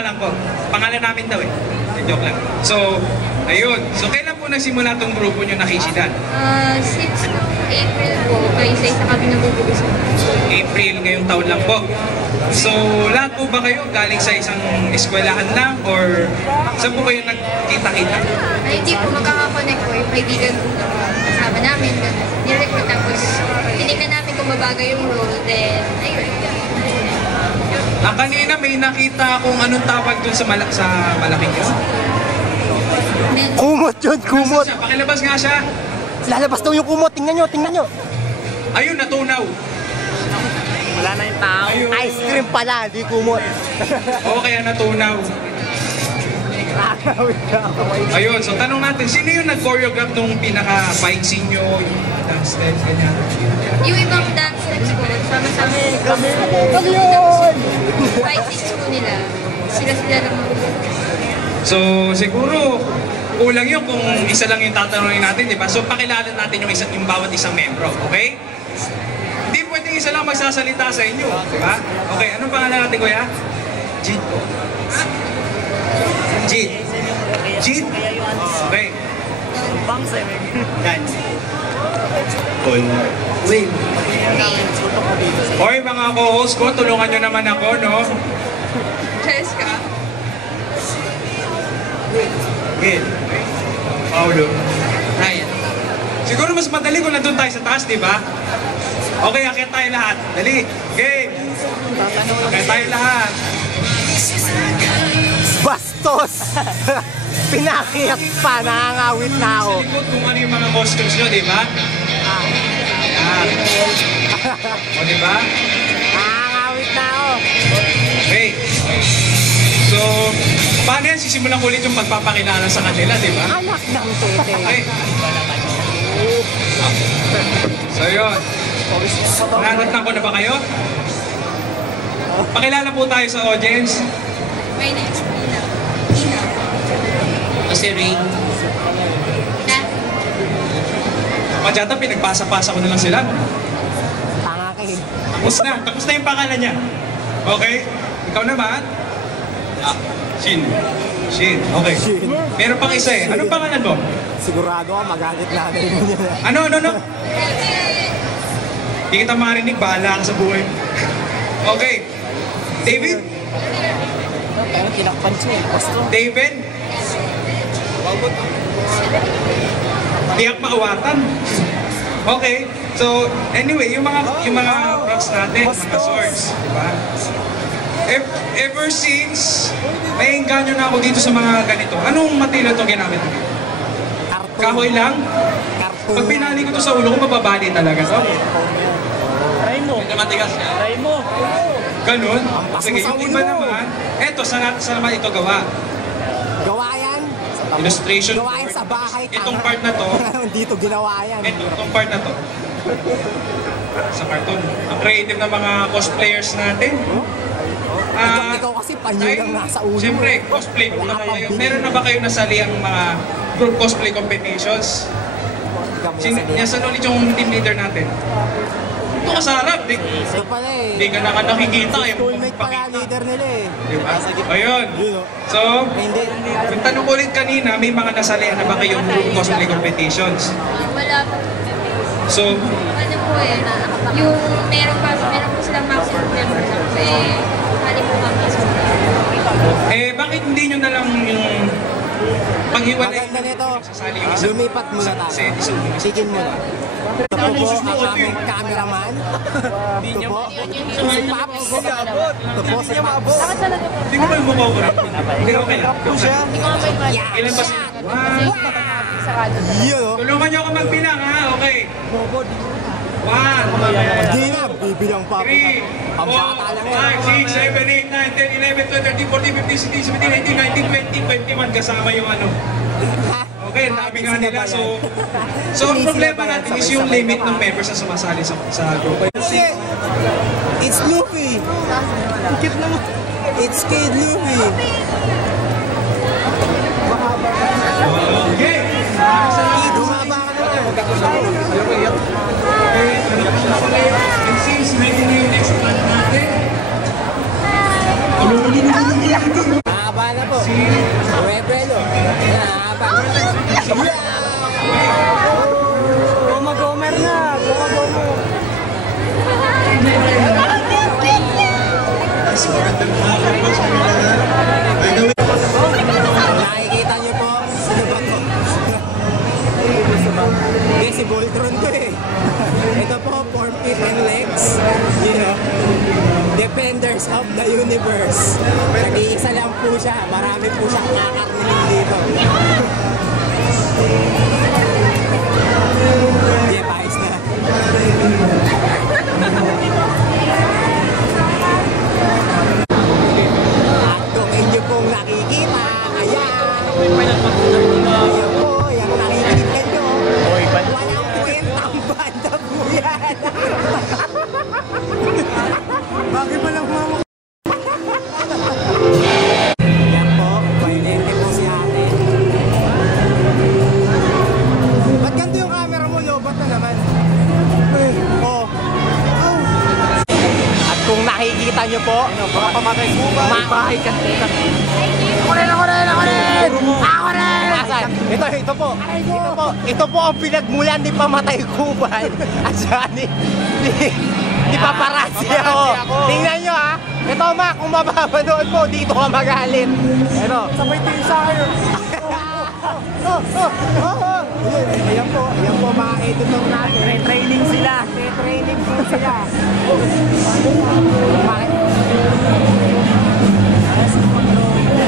Alam ko, pangalan namin daw eh. Joke lang. So, ayun. So, kailan po nagsimula tong grupo nyo na Kishidan? Ah, since noong April po, kayo sa isa kami nagugulisan. April ngayong taon lang po. So, lahat po ba kayo galing sa isang eskwelahan lang or saan po kayo nagkita-kita? Ay, hindi po magkakakonect po, yung kaibigan po na kasama namin. Nirecruit tapos tinignan namin kung babagay yung role, then ayun. Ah, kanina may nakita kung anong tawag dun sa, mala- sa malaking yun. Kumot yun, kumot. Siya, pakilabas nga siya. Lalabas daw yung kumot. Tingnan nyo, tingnan nyo. Ayun, natunaw. Wala na yung tao. Ayun. Ice cream pala, di kumot. Oo, kaya natunaw. Ayun, so tanong natin, sino yung nag-choreograph nung pinaka-fight scene nyo, yung dance step, ganyan? yung ibang dance steps po, sama-sama kami. Ayun! Five, six po nila. Sila-sila lang So, siguro, kulang yun kung isa lang yung tatanungin natin, di ba? So, pakilala natin yung, isa, yung bawat isang membro, okay? Hindi pwedeng isa lang magsasalita sa inyo, di ba? Okay, anong pangalan natin, kuya? Jit Jit. Jit? Okay. Bangs eh. Yan. Wait. Hoy, mga co-host ko, tulungan nyo naman ako, no? Jessica. Gil. Paulo. Ryan. Siguro mas madali kung nandun tayo sa taas, di ba? Okay, akit tayo lahat. Dali. Game. Akit tayo lahat. Bastos! Pinakiyat pa, nangangawit na ako. Sa likod kung ano yung mga costumes nyo, di ba? Yan. O, di ba? Nangangawit na ako. Okay. So, paano yan? Sisimulan ko ulit yung pagpapakilala sa kanila, di ba? Anak ng tete. Okay. So, yun. Nanatnan ko na ba kayo? Pakilala po tayo sa audience. My name is. Ray. Na? Madyata, pinagpasa-pasa ko na lang sila. Tanga kayo. Tapos na. Tapos na yung pangalan niya. Okay? Ikaw naman? Ah, Shin. Shin. Okay. Shin. Meron pang isa eh. Anong pangalan mo? Sigurado ka, magalit natin mo niya. Ano, ano, ano? Hindi kita marinig, bahala ka sa buhay. Okay. David? Pero tinakpan siya eh. David? Tiyak maawatan. Okay. So, anyway, yung mga yung mga props natin, mga swords, di ba? Ev- ever since naiinganyo na ako dito sa mga ganito, anong material to ginamit? Karton. Kahoy lang? Pag binali ko to sa ulo ko, mababali talaga to. Try mo. Matigas niya. Try mo. Ganun? Sige, sa yung iba naman, eto, saan, natin- saan naman ito gawa? Gawa. Illustration. Gawa yan sa bahay. Itong part na to, Dito ginawa yan. Ito, itong part na to. Sa cartoon. Ang creative ng mga cosplayers natin. Ah, Ikaw, kasi panyo lang nasa ulo. Siyempre, cosplay Wala na kayo. Meron na ba kayo nasali ang mga group cosplay competitions? Sin. Nasaan ulit yung team leader natin? Ito ka sa harap. Di, Ito pala eh. di ka na ka nakikita. Eh, Schoolmate pala leader nila eh. Diba? Ayun. Yun o. So, Hindi. yung tanong ko ulit kanina, may mga nasalihan na ba kayong group cosplay competitions? Wala po. So, Ano po eh, yung meron pa, meron po silang maximum members ako eh, hali po kami sa eh, bakit hindi nyo na lang yung paghiwalay Maganda nito. sasali yung isa? Lumipat muna tayo. Chicken muna. Ito po ang aming cameraman. Ito po. Si Paps. Ito po si Paps. Hindi ko ba yung mukha ko rin? Hindi, okay lang. Yeah. Ilan ba sila? One. Yun o. Tulungan nyo ako magbilang ha, okay. One, Hindi na. Bibilang pa. three, Ang four, bata lang yan. five, six, seven, eight, nine, ten, eleven, twelve, thirteen, fourteen, fifteen, sixteen, seventeen, eighteen, nineteen, twenty, twenty-one kasama yung ano. Okay, ang dami nga nila. So, so ang problema natin is yung limit ng members na sumasali sa, sa group. Kasi, it's Luffy. It's Kid Luffy. Okay. Kid, humaba ka na lang. And stars of the universe. Nag-iisa lang po siya. Marami po siyang kakarninig dito. Nakikita nyo po, baka pamatay po ba? Bahay ka. Ako rin, ako rin, ako rin! Ako rin! Ito, ito po. Ito po. Ito po ang pinagmulan ni Pamatay Kuban. At saka ni, ni, ni Paparazzi ako. Tingnan nyo ha. Ito ma, kung mapapanood po, dito ka magalit. Ito. Sabay tayo sa akin. Ayan, ayan po, ayan po mga editor natin. Training sila. Training po sila.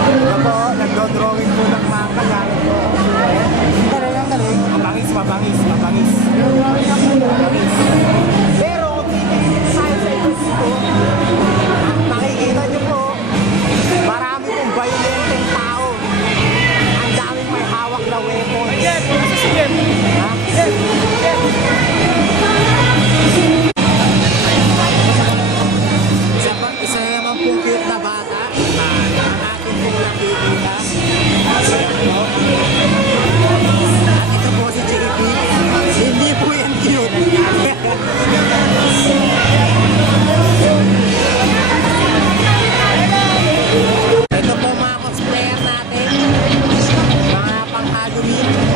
Ayan po, nagdo-drawing po ng mga kagalit po. Jeff, nasa si Jeff? Ha? Jeff, Jeff. Isa pa, isa naman po cute na bata. Ito po si JP. Hindi po. Ito po mga natin. Mga pang-Halloween.